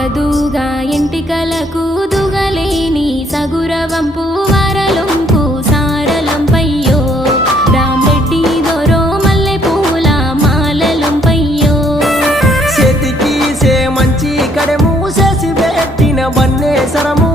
దూగా ఎంటికలకు దుగలేని సగురవంపు వరలొంపు సారలంపయ్యో రాంరెడ్డి దొరో మల్లె పూల మాలలంపయ్యో చేతికి మంచి కడము చేసి పెట్టిన బన్నే సరము